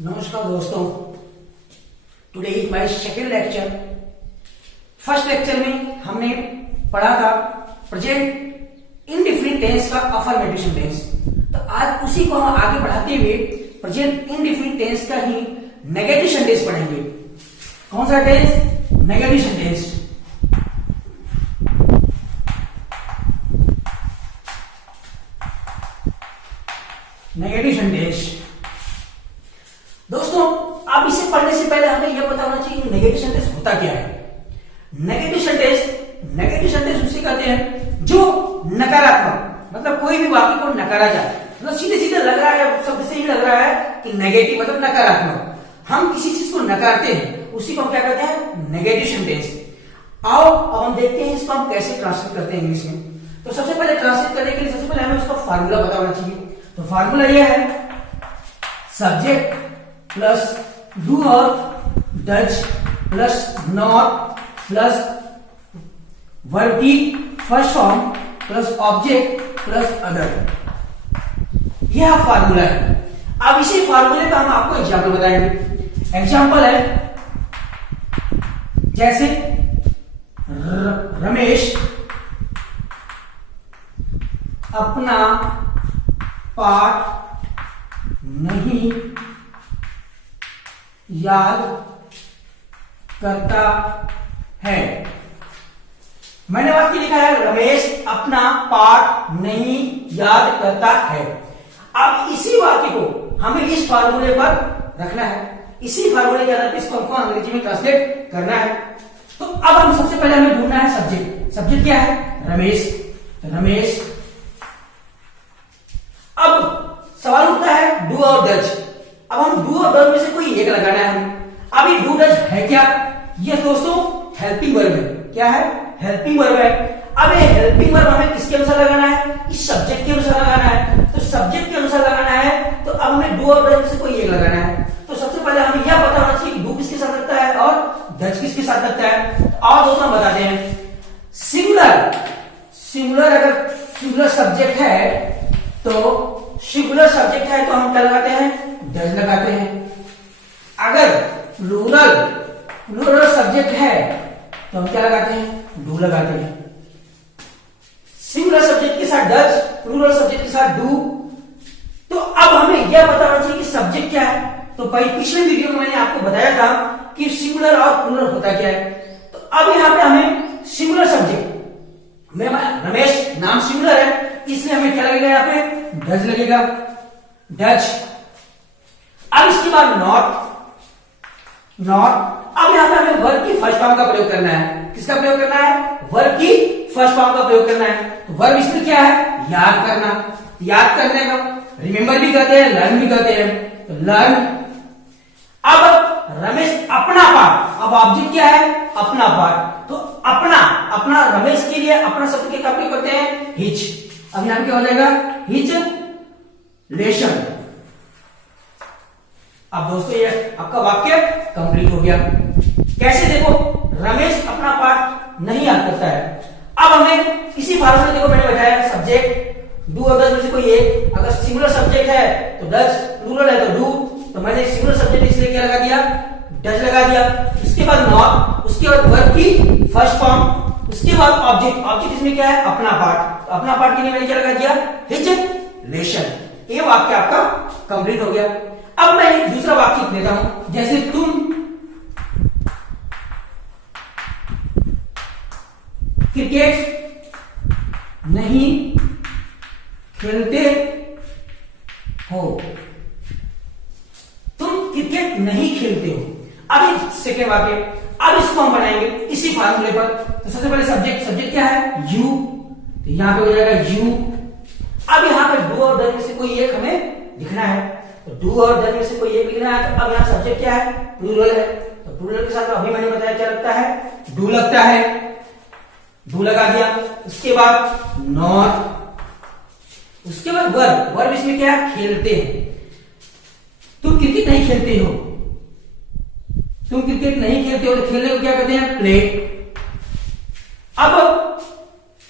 नमस्कार दोस्तों, today is my second lecture. First lecture में हमने पढ़ा था प्रेजेंट इंडिफिनिट टेंस का अफर्मेटिव टेंस। तो आज उसी को हम आगे बढ़ाते हुए प्रेजेंट इंडिफिनिट टेंस का ही नेगेटिव सेंटेंस पढ़ेंगे। कौन सा tense? Negative sentence. Negative sentence दोस्तों, आप इसे पढ़ने से पहले हमें यह पता होना चाहिए कि नेगेटिव सेंटेंस होता क्या है। नेगेटिव सेंटेंस उसे कहते हैं जो नकारात्मक, मतलब कोई भी वाक्य को नकारा जाए, मतलब सीधे सीधे लग रहा है, शब्द से ही लग रहा है कि नेगेटिव मतलब नकारात्मक। हम किसी चीज को नकारते हैं, उसी को हम क्या कहते हैं? Negative sentence. आओ अब हम देखते हैं इसको हम कैसे ट्रांसलेट करते हैं इंग्लिश में। तो सबसे पहले ट्रांसलेट करने के लिए सबसे पहले हमें उसका फार्मूला पता होना चाहिए। तो फार्मूला यह है, सब्जेक्ट प्लस डू और does plus not plus verb की first form plus object plus other. यह फार्मूला है। अब इसी फार्मूले का हम आपको एग्जाम्पल बताएंगे। एग्जाम्पल है जैसे रमेश अपना पाठ नहीं याद करता है। मैंने वाक्य लिखा है रमेश अपना पाठ नहीं याद करता है। अब इसी वाक्य को हमें इस फार्मूले पर रखना है। इसी फार्मूले के आधार पर इसको हमको अंग्रेजी में ट्रांसलेट करना है। तो अब हम सबसे पहले हमें ढूंढना है सब्जेक्ट। सब्जेक्ट क्या है? रमेश। तो रमेश। अब सवाल उठता है डू और डज। अब हम डू और डज में से कोई एक लगाना है हमें। अब ये डू डज है क्या? ये दोस्तों हेल्पिंग वर्ब है। क्या है? हेल्पिंग वर्ब है। अब ये हेल्पिंग वर्ब हमें किसके अनुसार लगाना है? इस सब्जेक्ट के अनुसार लगाना है। तो सब्जेक्ट के अनुसार लगाना है, तो अब हमें डू और डज में से कोई एक लगाना है। तो सबसे पहले हमें यह पता होना चाहिए कि डू किसके साथ लगता है और डज किसके साथ लगता है। और दोस्तों हम बताते हैं सिंगुलर अगर सिंगुलर सब्जेक्ट है तो सिंगुलर सब्जेक्ट है तो हम क्या लगाते हैं? डज लगाते हैं। अगर प्लूरल सब्जेक्ट है तो हम क्या लगाते हैं? डू लगाते हैं। सिंगुलर सब्जेक्ट के साथ डज, प्लूरल सब्जेक्ट के साथ डू। तो अब हमें यह पता होना चाहिए कि सब्जेक्ट क्या है। तो पिछले वीडियो में मैंने आपको बताया था कि सिंगुलर और प्लूरल होता क्या है। तो अब यहां पे हमें सिंगुलर सब्जेक्ट में रमेश नाम सिंगुलर है, इसलिए हमें क्या लगेगा? यहां पे डज लगेगा, डज। अब इसके बाद नॉट। अब यहां पे हमें वर्ब की फर्स्ट फॉर्म का प्रयोग करना है। किसका प्रयोग करना है? वर्ब की फर्स्ट फॉर्म का प्रयोग करना है। तो वर्ब इसमें क्या है? याद करना। याद करने का रिमेंबर भी कहते हैं, लर्न भी कहते हैं। तो लर्न। अब रमेश अपना पाठ। अब ऑब्जेक्ट क्या है? अपना पाठ। तो अपना रमेश के लिए अपना शब्द के प्रयोग करते हैं हिज। अब यहां क्या हो जाएगा? हिज लेशन। अब दोस्तों ये आपका वाक्य कंप्लीट हो गया। कैसे? देखो, रमेश अपना पाठ नहीं याद करता है। अब हमें इसी फार्मूले, देखो मैंने बताया सब्जेक्ट डू और डज में से कोई एक। अगर सिंगुलर सब्जेक्ट है तो डज, प्लूरल है तो डू। तो मैंने सिंगुलर सब्जेक्ट इसलिए क्या लगा दिया? डज लगा दिया। उसके बाद नॉट, उसके बाद वर्ब की फर्स्ट फॉर्म, उसके बाद ऑब्जेक्ट इसमें क्या है? अपना पाठ। तो अपना पाठ के लिए मैंने क्या लगा दिया? हिज लेशन। ये वाक्य आपका कंप्लीट हो गया। अब मैं एक दूसरा वाक्य लेता हूं, जैसे तुम क्रिकेट नहीं खेलते हो। तुम क्रिकेट नहीं खेलते हो। अब सेकेंड वाक्य, अब इसको हम बनाएंगे इसी फार्मूले पर। तो सबसे पहले सब्जेक्ट क्या है? यू। तो यहां पे हो जाएगा यू। अब यहां पे डू और डज में से कोई एक हमें लिखना है। तो डू और डज में से कोई एक लिखना है। तो अब यहां सब्जेक्ट क्या है? प्लूरल है। तो प्लूरल के साथ अभी मैंने बताया क्या लगता है? डू लगता है। डू लगा दिया। उसके बाद नॉट, उसके बाद वर्ब इसमें क्या है? खेलते हैं। तुम क्रिकेट नहीं खेलते हो। तुम क्रिकेट नहीं खेलते हो तो खेलने को क्या कहते हैं? प्ले। अब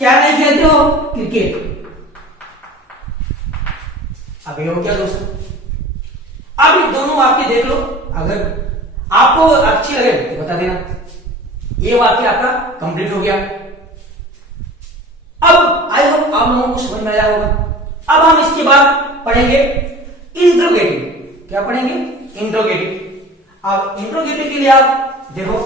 क्या नहीं खेलते हो? क्रिकेट। अब ये हो गया दोस्तों। अब ये दोनों वाक्य देख लो, अगर आपको अच्छी लगे तो बता देना। ये वाक्य आपका कंप्लीट हो गया। अब आई होप आप लोगों को समझ में आया होगा। अब हम इसके बाद पढ़ेंगे इंट्रोगेटिव। क्या पढ़ेंगे? इंट्रोगेटिव। अब इंट्रोगेटिव के लिए आप देखो,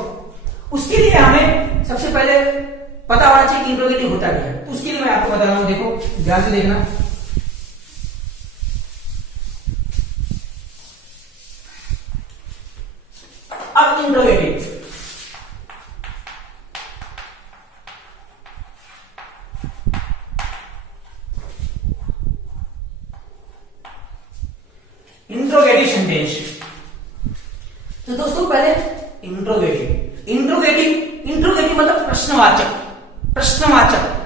उसके लिए हमें सबसे पहले पता होना चाहिए कि इंट्रोगेटिव होता क्या है। तो उसके लिए मैं आपको बता रहा हूं, देखो ध्यान से देखना। अब इंट्रोगेटिव, इंट्रोगेटिव सेंटेंस। तो दोस्तों पहले इंट्रोगेटिव मतलब प्रश्नवाचक।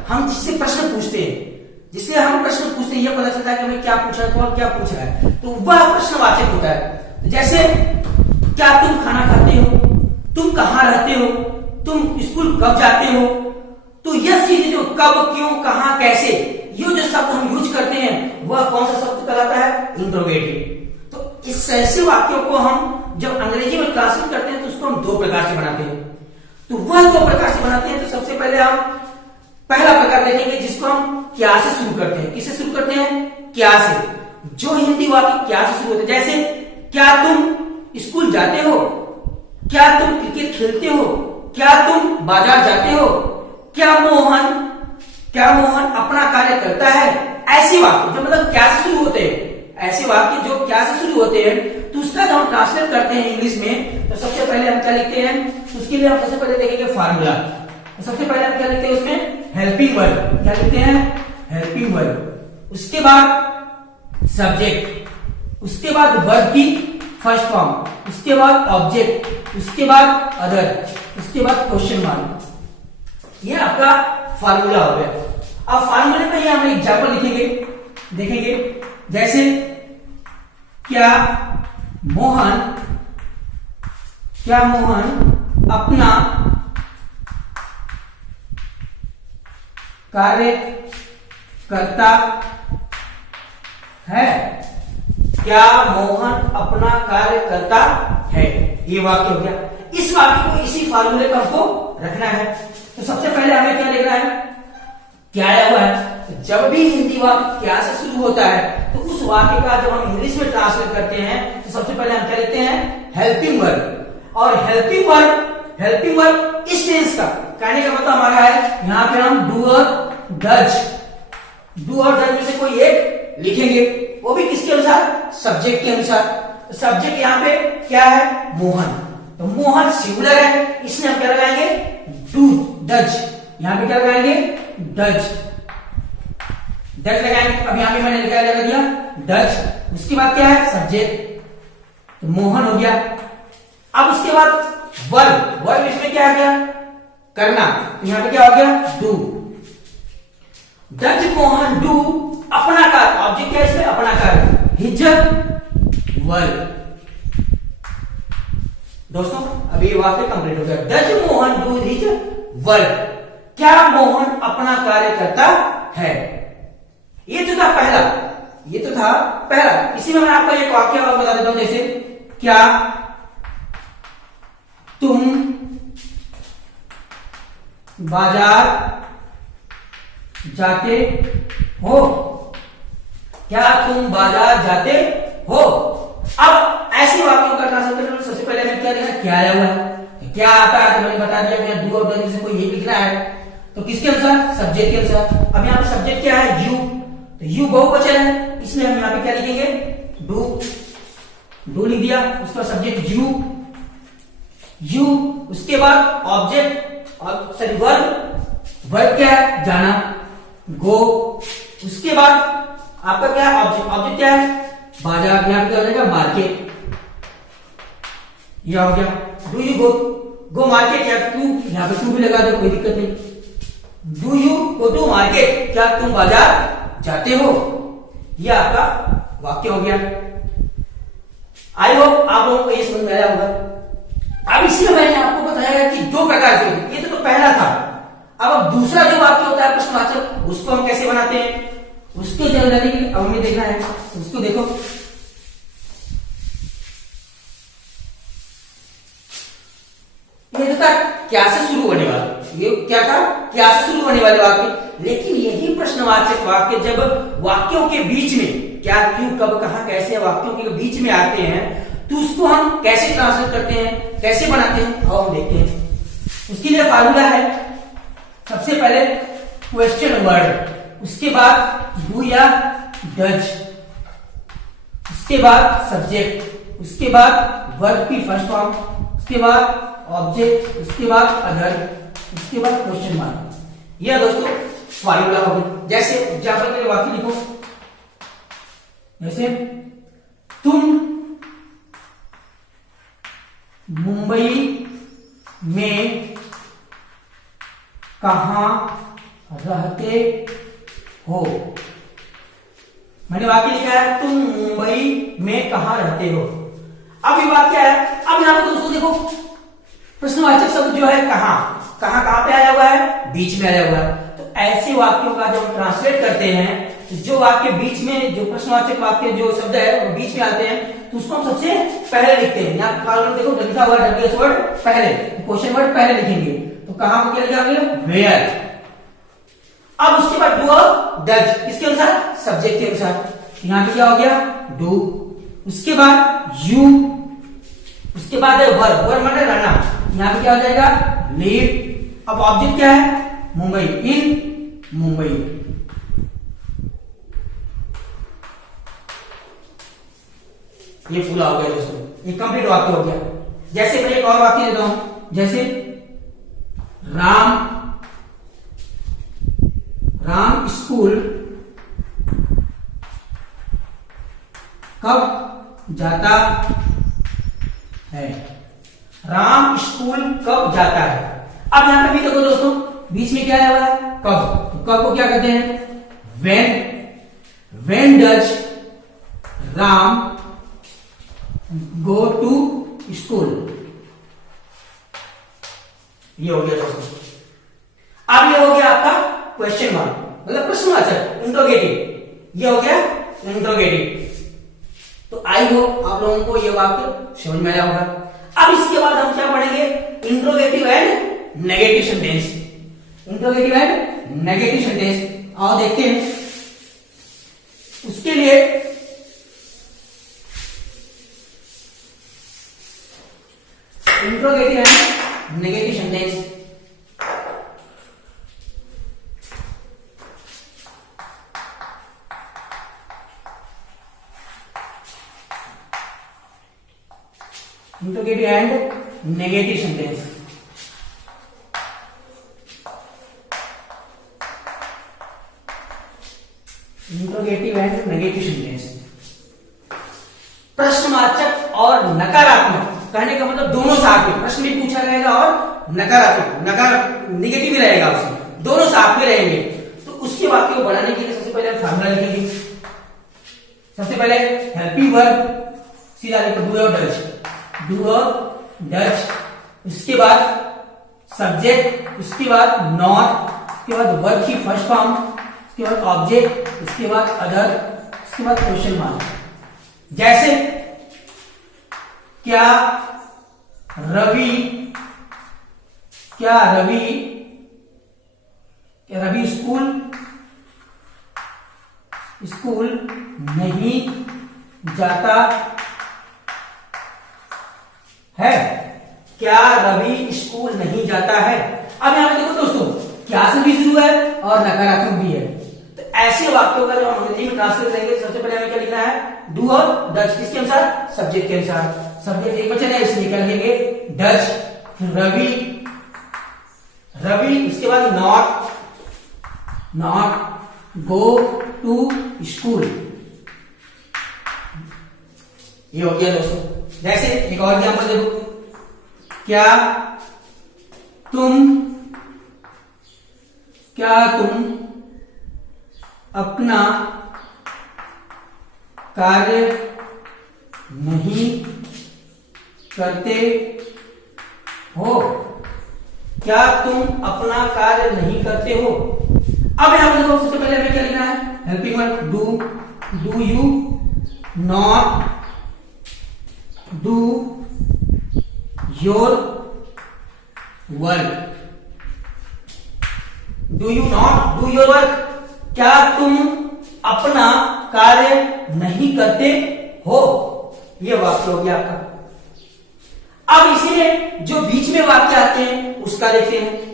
हम जिससे प्रश्न पूछते हैं, यह पता चलता है कि हमें क्या पूछा है, कौन क्या पूछ रहा है, तो वह प्रश्नवाचक होता है। जैसे क्या तुम खाना खाते हो, तुम कहां रहते हो, तुम स्कूल कब जाते हो। तो यह चीजें जो कब, क्यों, कहां, कैसे, ये जो शब्द हम यूज करते हैं वह कौन सा शब्द कहलाता है? इंट्रोगेटिव। तो इस ऐसे वाक्यों को हम जब अंग्रेजी में ट्रांसलेट करते हैं तो उसको हम दो प्रकार से बनाते हैं। तो वह दो प्रकार से बनाते हैं। तो सबसे पहले हम पहला प्रकार देखेंगे जिसको हम क्या से शुरू करते हैं। किससे शुरू करते हैं? क्या से। जो हिंदी वाक्य क्या से शुरू होते हैं, जैसे क्या तुम स्कूल जाते हो, क्या तुम क्रिकेट खेलते हो, क्या तुम बाजार जाते हो, क्या मोहन अपना कार्य करता है। ऐसे वाक्य जो मतलब क्या से शुरू होते हैं, ऐसे वाक्य जो क्या से शुरू होते हैं, तो उसका जब हम ट्रांसलेट करते हैं इंग्लिश में, तो सबसे पहले हम क्या लिखते हैं? उसके लिए हम सबसे पहले देखेंगे फार्मूला। तो सबसे पहले हम क्या लिखते हैं उसमें? Helping verb. क्या लिखते हैं? Helping verb. उसके बाद सब्जेक्ट, उसके बाद वर्ब की फर्स्ट फॉर्म, उसके बाद ऑब्जेक्ट, उसके बाद अदर, उसके बाद क्वेश्चन मार्क। ये आपका फार्मूला हो गया। अब फार्मूले में ही हम एग्जाम्पल लिखेंगे, देखेंगे। जैसे क्या मोहन अपना कार्य करता है। क्या मोहन अपना कार्य करता है, ये वाक्य हो गया। इस वाक्य को इसी फार्मूले का आपको रखना है। तो सबसे पहले हमें क्या लिखना है? क्या आया हुआ है। तो जब भी हिंदी वाक्य क्या से शुरू होता है तो उस वाक्य का जब हम इंग्लिश में ट्रांसलेट करते हैं तो सबसे पहले हम क्या लिखते हैं? Helping verb. और हेल्पिंग वर्ब इस टेंस का कहने का मतलब हमारा है, यहां पे हम डू और डज में से कोई एक लिखेंगे, वो भी किसके अनुसार? सब्जेक्ट के अनुसार। सब्जेक्ट यहाँ पे क्या है? मोहन। तो मोहन सिंगुलर है, इसमें हम क्या लगाएंगे? Do does. यहां पे क्या लगाएंगे? डज लगाएंगे। अब यहां पे मैंने लगा दिया डज। उसके बाद क्या है? सब्जेक्ट, तो मोहन हो गया। अब उसके बाद वर्ब इसमें क्या आ गया? करना। तो यहां पे क्या हो गया? डू। डज मोहन डू अपना कार्य, ऑब्जेक्ट क्या है इसमें? अपना कार्य, हिज वर्ब। दोस्तों अब ये वाक्य कंप्लीट हो गया। Does Mohan do his verb. क्या मोहन अपना कार्य करता है। ये तो था पहला। इसी में मैं आपको एक वाक्य और बता देता हूं। जैसे क्या तुम बाजार जाते हो। क्या तुम बाजार जाते हो। अब ऐसे वाक्यों का ट्रांसलेशन सबसे पहले हमें क्या लिखना? क्या आया हुआ है। क्या आता है तो मैंने बता दिया, मैं डू और डज में से कोई एक लिखना है। तो किसके अनुसार? सब्जेक्ट के अनुसार। अब यहाँ पे सब्जेक्ट क्या है? यू। तो यू बहुवचन है, इसलिए हम यहाँ पे क्या लिखेंगे? डू लिख दिया। उसका सब्जेक्ट यू। उसके बाद ऑब्जेक्ट सॉरी वर्ब क्या है? जाना, गो। उसके बाद आपका क्या है? ऑब्जेक्ट क्या है? बाजार। यहाँ पे क्या हो जाएगा? मार्केट। यह हो गया। डू यू गो मार्केट, या टू, यहाँ पे टू भी लगा दो, कोई दिक्कत नहीं। Do you go to market, क्या तुम बाजार जाते हो। यह आपका वाक्य हो गया। आई होप आप लोगों को ये समझ में आया होगा। अब इसलिए मैंने आपको बताया कि दो प्रकार से, ये तो पहला था। अब दूसरा जो वाक्य होता है प्रश्नवाचक, उसको हम कैसे बनाते हैं, उसको जानने के लिए अब हमें देखना है। उसको देखो, ये था क्या से शुरू होने वाला, ये क्या था, क्या से शुरू होने वाले वाक्य। लेकिन यही प्रश्नवाचक वाक्य जब वाक्यों के बीच में क्या, क्यों, कब, कहां, कैसे वाक्यों के बीच में आते हैं तो उसको हम कैसे ट्रांसलेट करते हैं, कैसे बनाते हैं, आओ हम देखते हैं। उसके लिए फार्मूला है, सबसे पहले क्वेश्चन वर्ड, उसके बाद डू या डज, उसके बाद सब्जेक्ट, उसके बाद वर्ब की फर्स्ट फॉर्म, उसके बाद ऑब्जेक्ट, उसके बाद अदर, उसके बाद क्वेश्चन मार्क। यह दोस्तों फार्मूला होगा। जैसे एग्जाम्पल के लिए वाक्य लिखो, जैसे तुम मुंबई में कहां रहते हो। मैंने वाक्य लिखा है तुम मुंबई में कहां रहते हो। अब ये वाक्य है, अब यहां पे दोस्तों देखो प्रश्नवाचक शब्द जो है कहां, कहां कहां पे आया हुआ है, बीच में आया हुआ है। तो ऐसे वाक्यों का जब हम ट्रांसलेट करते हैं, जो वाक्य बीच में, जो प्रश्नवाचक वाक्य जो शब्द है वो बीच में आते हैं, तो उसको हम सबसे पहले लिखते हैं। यहाँ फॉर्मूला देखो, लिखा हुआ है डब्ल्यूएच वर्ड पहले, क्वेश्चन वर्ड पहले लिखेंगे। तो कहां को क्या लिखेंगे, वेयर। अब उसके बाद डू और डज, किसके अनुसार, सब्जेक्ट के अनुसार। यहां पे क्या हो गया, डू, उसके बाद यू, उसके बाद है वर्ब, वर्ब मतलब रहना, यहां पे क्या हो जाएगा, लीव। अब ऑब्जेक्ट क्या है, मुंबई, इन मुंबई। ये पूरा हो गया दोस्तों, ये कंप्लीट वाक्य हो गया। जैसे मैं एक और वाक्य देता हूं, जैसे राम स्कूल कब जाता है। राम स्कूल कब जाता है। अब यहां पे भी देखो दोस्तों, बीच में क्या आया हुआ है, कब। तो कब को क्या कहते हैं, when does Ram go to school. ये हो गया दोस्तों। अब ये हो गया आपका क्वेश्चन मार्क, मतलब प्रश्नवाचक, इंट्रोगेटिव। ये हो गया इंट्रोगेटिव। तो आई होप आप लोगों को ये वाक्य समझ में आया होगा। अब इसके बाद हम क्या पढ़ेंगे, interrogative and negative sentence. Interrogative and negative sentence, आओ देखते हैं। उसके लिए interrogative and negative sentence, interrogative and negative sentence. Interrogative and negative sentence, प्रश्नवाचक और नकारात्मक, कहने का मतलब दोनों साथ में, प्रश्न भी पूछा रहेगा और नकारात्मक निगेटिव भी रहेगा, उसमें दोनों साथ में रहेंगे। तो उसके वाक्य को बनाने के लिए सबसे पहले हम फार्मूला लिखेंगे। सबसे पहले हेल्पिंग वर्ब, सीधा लिखो डू और डज, डू और डज, उसके बाद सब्जेक्ट, उसके बाद नॉट, उसके बाद वर्ब की फर्स्ट फॉर्म, उसके बाद ऑब्जेक्ट, उसके बाद अदर, उसके बाद क्वेश्चन मार्क। जैसे क्या रवि स्कूल नहीं जाता है। क्या रवि स्कूल नहीं जाता है। अब यहां पे देखो दोस्तों, क्या से भी शुरू है और नकारात्मक भी है। तो ऐसे वाक्यों का जो हम हिंदी में ट्रांसलेट करेंगे, सबसे पहले हमें क्या लिखना है, डू और डज, किसके अनुसार, सब्जेक्ट के अनुसार। सब्जेक्ट एक वचन है इसलिए क्या लिखेंगे, डज, रवि, उसके बाद नॉट गो टू स्कूल। ये हो गया दोस्तों। जैसे एक और एग्जांपल देखो, क्या तुम अपना कार्य नहीं करते हो। क्या तुम अपना कार्य नहीं करते हो। अब यहां पर देखो, सबसे पहले हमें क्या लिखना है, helping verb do you not do your work. Do you not do your work? क्या तुम अपना कार्य नहीं करते हो? यह वाक्य हो गया आपका। अब इसीलिए जो बीच में वाक्य आते हैं उसका देखते हैं।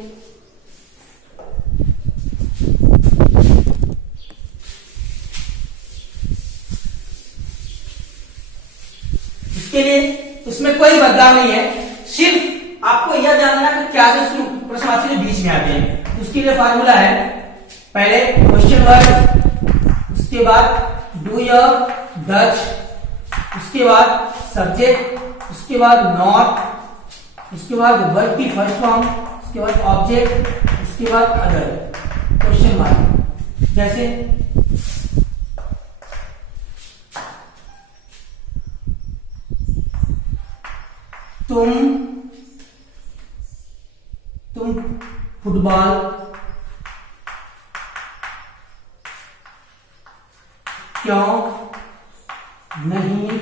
इसके लिए उसमें कोई बदलाव नहीं है, सिर्फ आपको यह जानना कि क्या से शुरू प्रश्नवाची के बीच में आते हैं। उसके लिए फार्मूला है, पहले क्वेश्चन वर्ड, उसके बाद डू या डच, उसके बाद सब्जेक्ट, उसके बाद नॉट, उसके बाद वर्ब की फर्स्ट फॉर्म, उसके बाद ऑब्जेक्ट, उसके बाद अदर। क्वेश्चन मार्क जैसे तुम फुटबॉल क्यों नहीं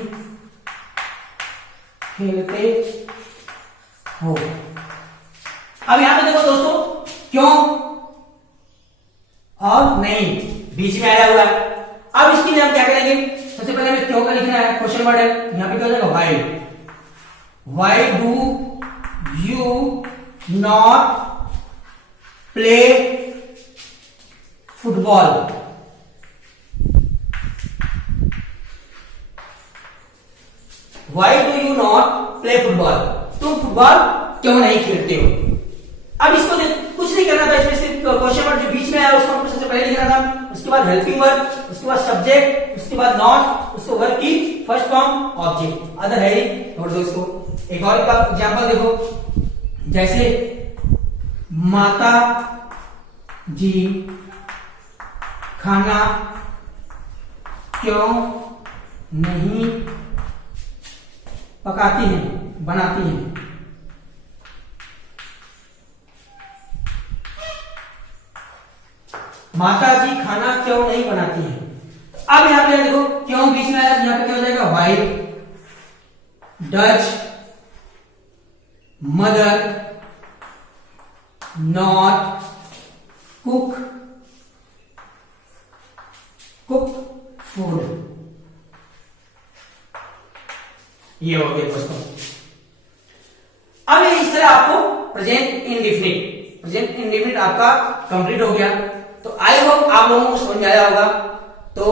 खेलते हो? अब यहां पे देखो दोस्तों, क्यों और नहीं बीच में आया हुआ है। अब इसके लिए हम क्या करेंगे? सबसे पहले हमें क्यों का लिखना है, क्वेश्चन वर्ड है, यहां पे क्या हो जाएगा? Why do you not play football? Why do you not play football? तुम फुटबॉल क्यों नहीं खेलते हो? अब इसको कुछ नहीं करना था, इसमें सिर्फ क्वेश्चन वर्ड जो बीच में आया उसको हमको सबसे पहले लिखना था, उसके बाद हेल्पिंग वर्ब, उसके बाद सब्जेक्ट, उसके बाद नॉट, उसको वर्ब की फर्स्ट फॉर्म, ऑब्जेक्ट, अदर है ही। नोट दो इसको। एक और एग्जांपल देखो, जैसे माता जी खाना क्यों नहीं पकाती हैं, बनाती हैं? माता जी खाना क्यों नहीं बनाती हैं? अब यहां पे देखो क्यों बीच में आया, यहां पे क्या हो जाएगा? Why does mother not cook food. ये हो गया दोस्तों। अब इस तरह आपको प्रेजेंट इंडेफिनिट आपका कंप्लीट हो गया। तो आई होप आप लोगों को समझ में आया होगा। तो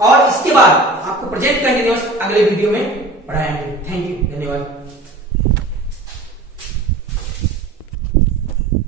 और इसके बाद आपको प्रेजेंट कंटिन्यूअस अगले वीडियो में पढ़ाएंगे। थैंक यू, धन्यवाद।